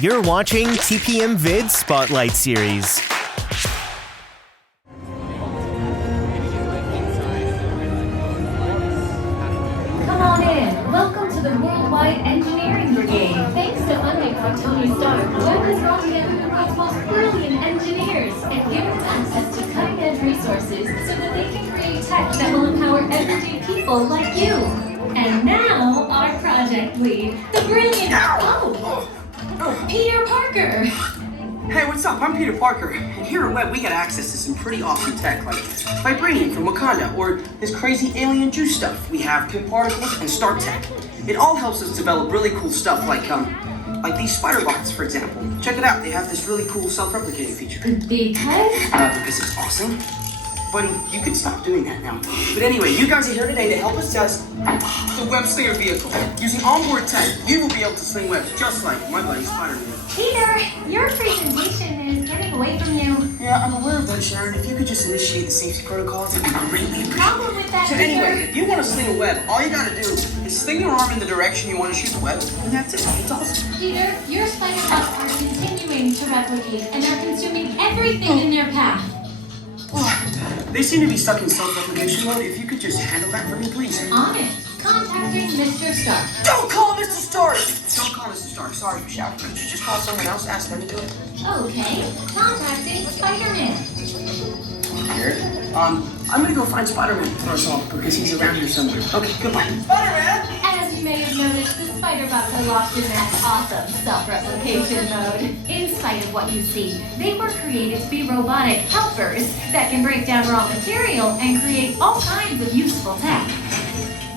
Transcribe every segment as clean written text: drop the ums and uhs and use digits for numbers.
You're watching TPM Vid Spotlight Series. Come on in. Welcome to the Worldwide Engineering Brigade. Thanks to funding from Tony Stark, Web has brought together the world's most brilliant engineers and given them access to cutting-edge resources so that they can create tech that will empower everyday people like you. And now, our project lead, the brilliant, Peter Parker. Hey, what's up? I'm Peter Parker, and here at Web we got access to some pretty awesome tech like Vibranium from Wakanda, or this crazy alien juice stuff. We have pip particles and Stark Tech. It all helps us develop really cool stuff like these spider bots, for example. Check it out, they have this really cool self-replicating feature. Because it's awesome. Buddy, you can stop doing that now. But anyway, you guys are here today to help us test the web slinger vehicle. Using onboard tech, you will be able to sling webs just like my buddy Spiderman. Peter, your presentation is getting away from you. Yeah, I'm aware of that, Sharon. If you could just initiate the safety protocols, it'd be greatly appreciated. Problem with that, So anyway, if you want to sling a web, all you gotta do is sling your arm in the direction you want to shoot the web, and that's it. It's awesome. Peter, your spider bots are continuing to replicate and are consuming everything in their path. They seem to be stuck in self-replication mode. If you could just handle that for me, please. On it. Contacting Mr. Stark. Don't call Mr. Stark! Don't call Mr. Stark. Sorry, shout. Could you just call someone else? Ask them to do it. Okay. Contacting Spiderman. Here. I'm gonna go find Spiderman for us all because he's around here somewhere. Okay, goodbye. Spiderman! As you may have noticed, the spider bots are locked in that awesome self-replication mode. In spite of what you see, they were created to be robotic helpers that can break down raw material and create all kinds of useful tech.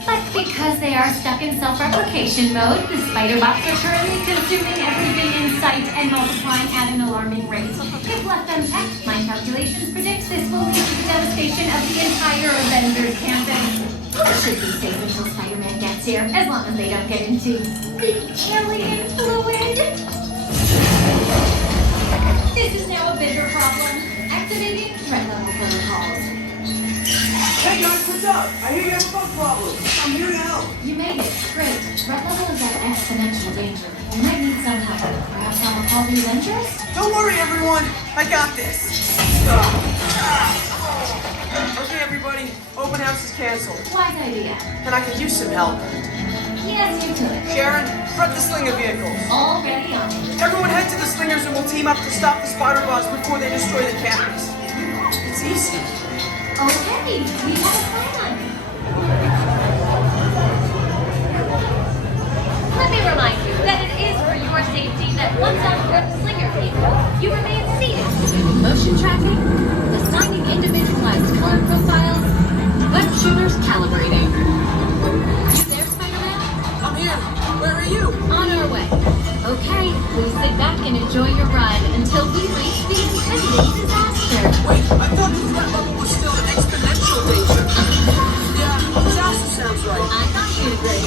But because they are stuck in self-replication mode, the spider bots are currently consuming everything in sight and multiplying at an alarming rate. If left unchecked, my calculations predict this will lead to the devastation of the entire Avengers campus. It should be safe until Spider-Man gets here, as long as they don't get into the alien fluid. This is now a bigger problem. Activating red level protocols. Hey guys, what's up? I hear you have a bug problem. I'm here to help. You made it. Great. Red level is at exponential danger. You might need some help. Perhaps I'll call the Avengers? Don't worry, everyone. I got this. Okay, everybody. Open house is canceled. Wise idea. And I could use some help. Yes, you could. Sharon, prep the slinger vehicles. Already on it. Everyone head to the slingers and we'll team up to stop the spider bots before they destroy the campus. It's easy. Okay, we have a plan. Let me remind you that it is for your safety that once on board the Slinger vehicle, you remain seated, doing motion tracking, assigning individualized color profiles, web shooters calibrating. You there, Spider-Man? I'm here. Where are you? On our way. Okay, please sit back and enjoy your ride until we reach the impending disaster. Wait, I thought this red level was still in exponential danger. Yeah, disaster sounds right. I thought you'd agree.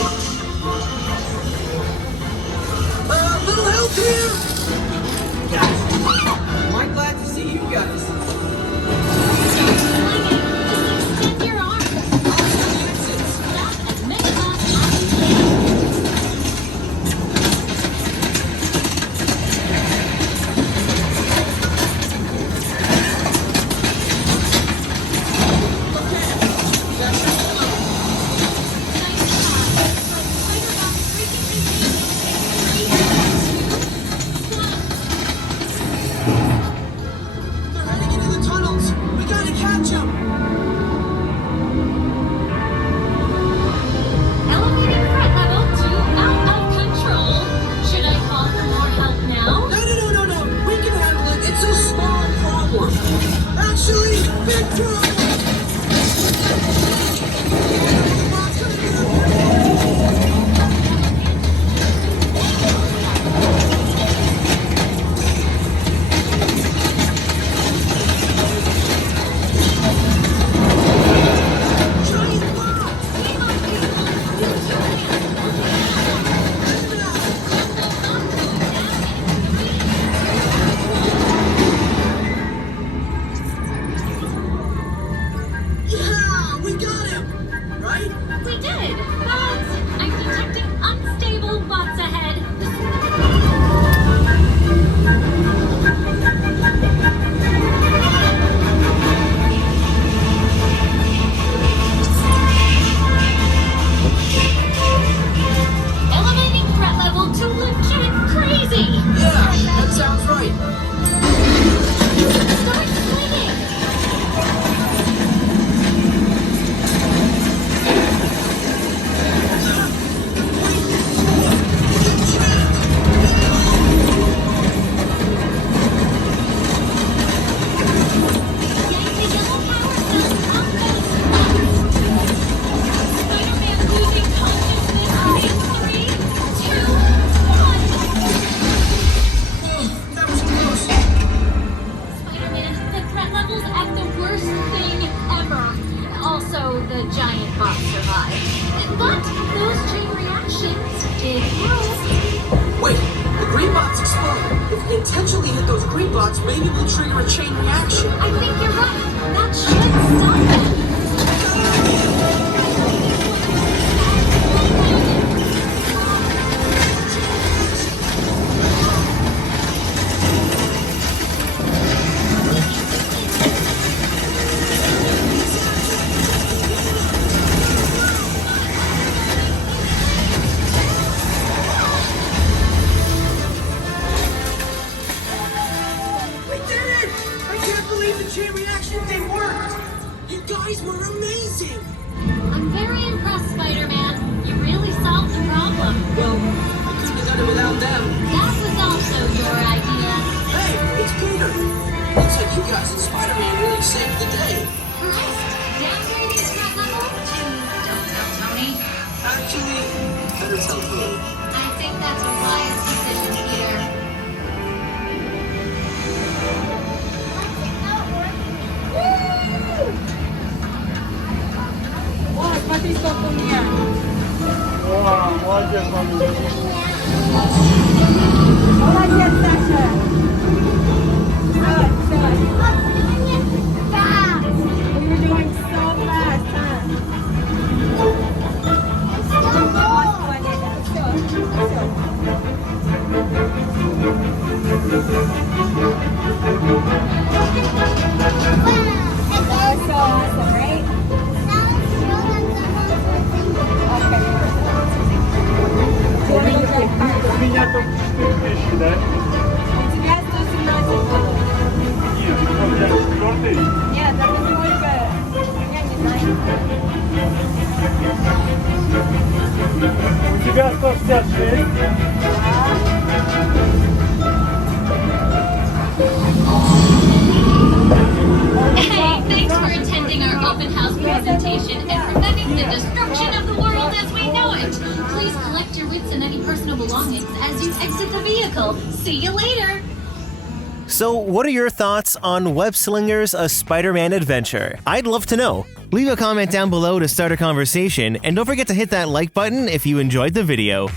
Little help here! Am I glad to see you guys? Extend your arms. As many times as you can. robots, maybe we'll trigger a chain reaction. I think you're right. That should stop them. We did it! I can't believe the chain reaction thing worked! You guys were amazing! I'm very impressed, Spider-Man. You really solved the problem. Well, we couldn't have done it without them. That was also your idea. Hey, it's Peter! Looks like you guys and Spider-Man really saved the day. Correct. Downgrading threat level to don't tell Tony. Actually, better tell me. I think that's a wise decision, Peter. Hey, thanks for attending our open house presentation and preventing the destruction of the world as we know it. Please collect your wits and any personal belongings as you exit the vehicle. See you later. So, what are your thoughts on Web Slingers: A Spider-Man Adventure? I'd love to know. Leave a comment down below to start a conversation, and don't forget to hit that like button if you enjoyed the video.